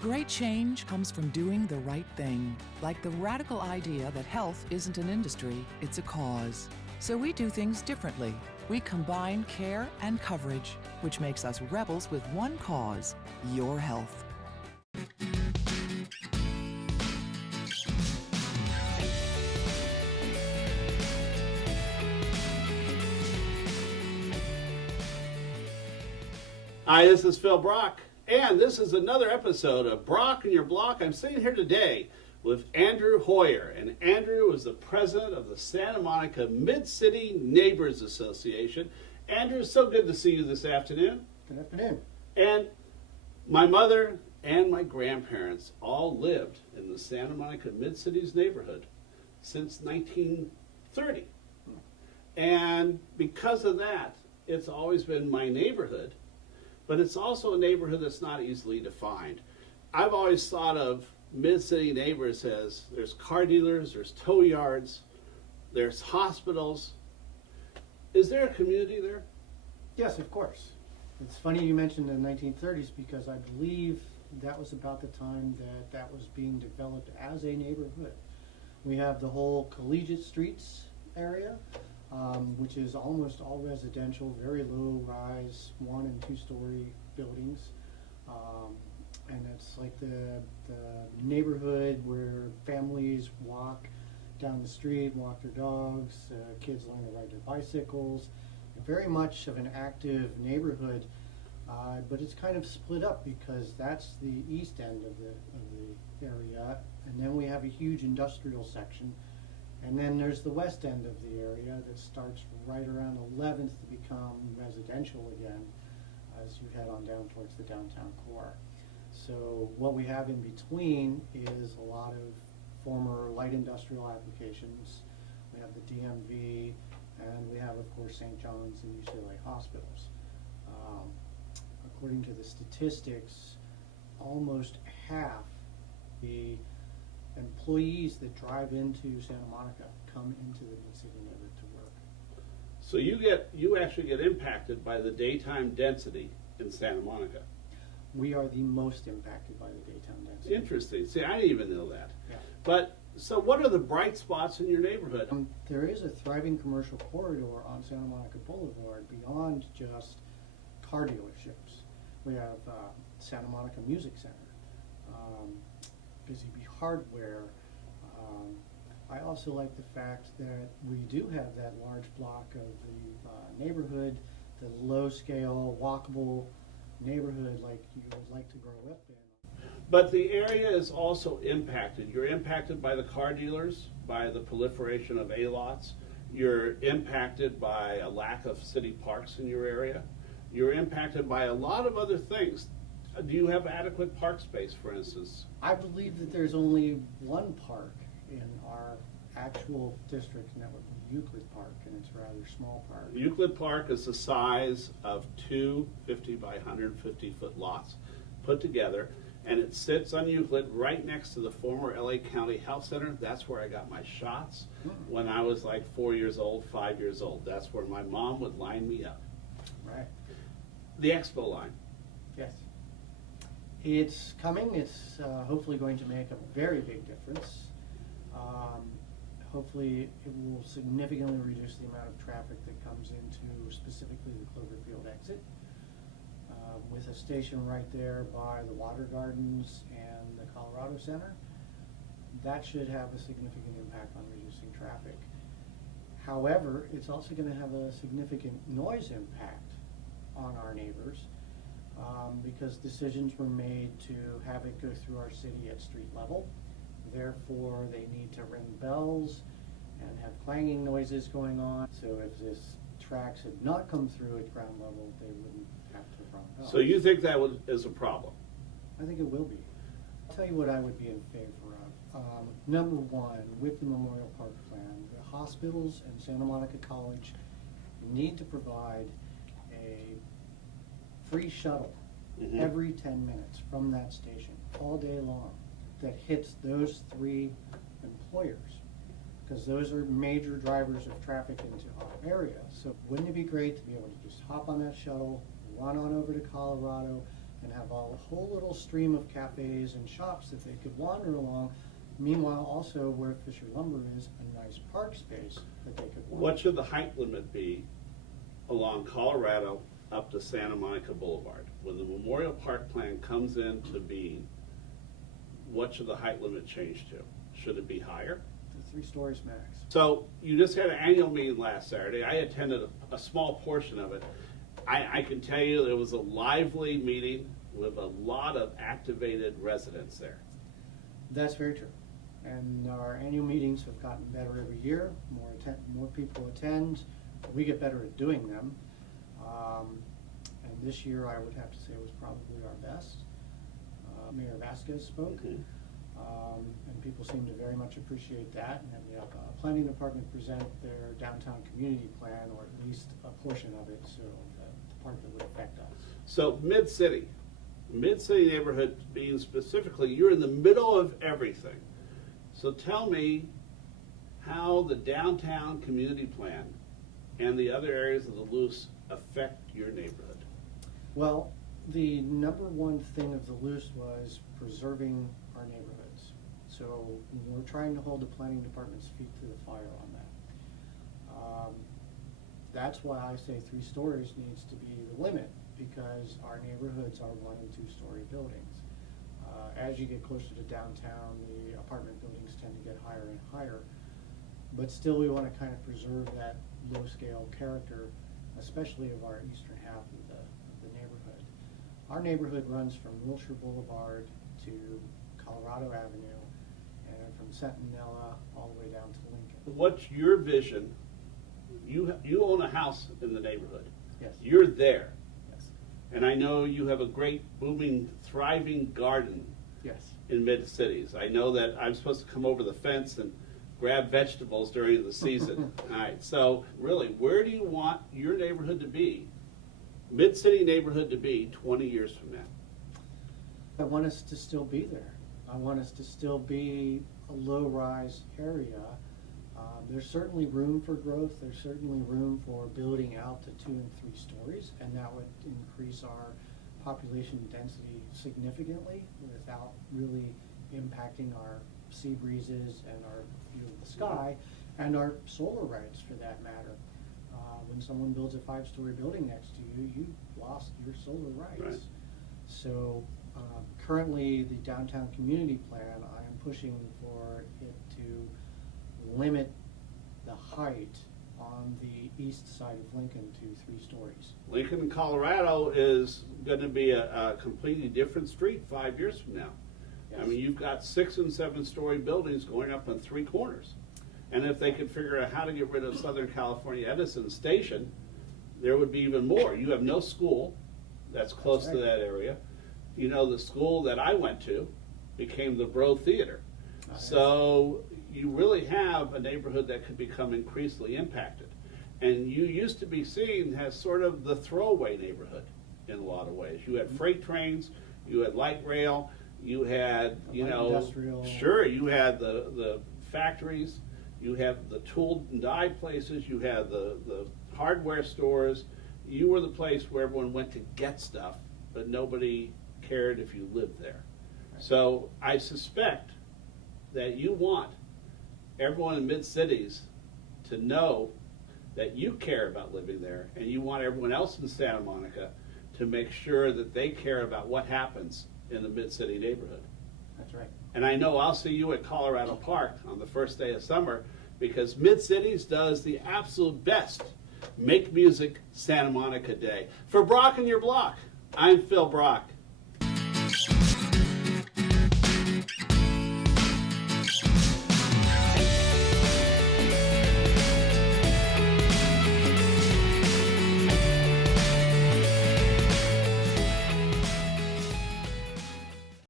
Great change comes from doing the right thing, like the radical idea that health isn't an industry, it's a cause. So we do things differently. We combine care and coverage, which makes us rebels with one cause, your health. Hi, this is Phil Brock, and this is another episode of Brock and Your Block. I'm sitting here today with Andrew Hoyer, and Andrew is the president of the Santa Monica Mid-City Neighbors Association. Andrew, it's so good to see you this afternoon. Good afternoon. And my mother and my grandparents all lived in the Santa Monica Mid-Cities neighborhood since 1930. And because of that, it's always been my neighborhood. But it's also a neighborhood that's not easily defined. I've always thought of Mid-City Neighbors as there's car dealers, there's tow yards, there's hospitals. Is there a community there? Yes, of course. It's funny you mentioned the 1930s because I believe that was about the time that was being developed as a neighborhood. We have the whole Collegiate Streets area, which is almost all residential, very low rise, 1- and 2-story buildings. And it's like the neighborhood where families walk down the street, walk their dogs, kids learn to ride their bicycles. Very much of an active neighborhood, but it's kind of split up because that's the east end of the area, and then we have a huge industrial section. And then there's the west end of the area that starts right around 11th to become residential again as you head on down towards the downtown core. So what we have in between is a lot of former light industrial applications. We have the DMV, and we have, of course, St. John's and UCLA hospitals. According to the statistics, almost half the employees that drive into Santa Monica come into the Mid-City neighborhood to work. So you actually get impacted by the daytime density in Santa Monica. We are the most impacted by the daytime density. Interesting. See, I didn't even know that. Yeah. But so what are the bright spots in your neighborhood? There is a thriving commercial corridor on Santa Monica Boulevard beyond just car dealerships. We have Santa Monica Music Center, Busy Bee Hardware. I also like the fact that we do have that large block of the neighborhood, the low-scale, walkable neighborhood like you would like to grow up in. But the area is also impacted. You're impacted by the car dealers, by the proliferation of A-lots. You're impacted by a lack of city parks in your area. You're impacted by a lot of other things. Do you have adequate park space, for instance? I believe that there's only one park in our actual district, and that would be Euclid Park, and it's a rather small park. Euclid Park is the size of two 50 by 150-foot lots put together, and it sits on Euclid right next to the former LA County Health Center. That's where I got my shots when I was like 4 years old, 5 years old. That's where my mom would line me up. Right. The Expo Line. Yes. It's coming. It's hopefully going to make a very big difference. Hopefully it will significantly reduce the amount of traffic that comes into specifically the Cloverfield exit. With a station right there by the Water Gardens and the Colorado Center, that should have a significant impact on reducing traffic. However, it's also going to have a significant noise impact on our neighbors because decisions were made to have it go through our city at street level. Therefore, they need to ring bells and have clanging noises going on. So if this tracks had not come through at ground level, they wouldn't have to run bells. So you think that is a problem? I think it will be. I'll tell you what I would be in favor of. Number one, with the Memorial Park plan, the hospitals and Santa Monica College need to provide a free shuttle every 10 minutes from that station all day long that hits those three employers, because those are major drivers of traffic into our area. So wouldn't it be great to be able to just hop on that shuttle, run on over to Colorado, and have a whole little stream of cafes and shops that they could wander along. Meanwhile, also where Fisher Lumber is, a nice park space that they could wander. What should the height limit be along Colorado up to Santa Monica Boulevard? When the Memorial Park Plan comes into being, what should the height limit change to? Should it be higher? To 3 stories max. So you just had an annual meeting last Saturday. I attended a small portion of it. I can tell you it was a lively meeting with a lot of activated residents there. That's very true. And our annual meetings have gotten better every year. More people attend. We get better at doing them. And this year, I would have to say, was probably our best. Mayor Vasquez spoke. Mhm. And people seem to very much appreciate that. And then we have planning department present their downtown community plan, or at least a portion of it, so the part that would affect us. So mid-city neighborhood being specifically, you're in the middle of everything. So tell me how the downtown community plan and the other areas of the loose affect your neighborhood. Well, the number one thing of the loose was preserving our neighborhoods. So we're trying to hold the planning department's feet to the fire on that. That's why I say 3 stories needs to be the limit, because our neighborhoods are 1 and 2 story buildings. As you get closer to downtown, the apartment buildings tend to get higher and higher. But still, we want to kind of preserve that low scale character, especially of our eastern half of the neighborhood. Our neighborhood runs from Wilshire Boulevard to Colorado Avenue, and from Centinela all the way down to Lincoln. What's your vision? You own a house in the neighborhood. Yes. You're there. Yes. And I know you have a great, booming, thriving garden Yes. in mid-cities. I know that I'm supposed to come over the fence and grab vegetables during the season. All right, so really, where do you want your neighborhood to be, mid-city neighborhood to be 20 years from now? I want us to still be there. I want us to still be a low-rise area. There's certainly room for growth. There's certainly room for building out to 2 and 3 stories, and that would increase our population density significantly without really impacting our sea breezes and our view of the sky, and our solar rights for that matter. When someone builds a 5-story building next to you, you've lost your solar rights. Right. So currently, the downtown community plan, I am pushing for it to limit the height on the east side of Lincoln to 3 stories. Lincoln, Colorado is going to be a completely different street 5 years from now. I Yes. mean, you've got 6- and 7-story buildings going up on 3 corners. And if they could figure out how to get rid of Southern California Edison Station, there would be even more. You have no school that's close That's to right. that area. You know, the school that I went to became the Bro Theater. So you really have a neighborhood that could become increasingly impacted. And you used to be seen as sort of the throwaway neighborhood in a lot of ways. You had freight trains, you had light rail, you had, you Light know, industrial. sure, you had the factories, you have the tool and die places, you had the hardware stores. You were the place where everyone went to get stuff, but nobody cared if you lived there. So I suspect that you want everyone in mid-cities to know that you care about living there, and you want everyone else in Santa Monica to make sure that they care about what happens in the mid-city neighborhood. That's right. And I know I'll see you at Colorado Park on the first day of summer, because Mid-Cities does the absolute best Make Music Santa Monica Day. For Brock and Your Block, I'm Phil Brock.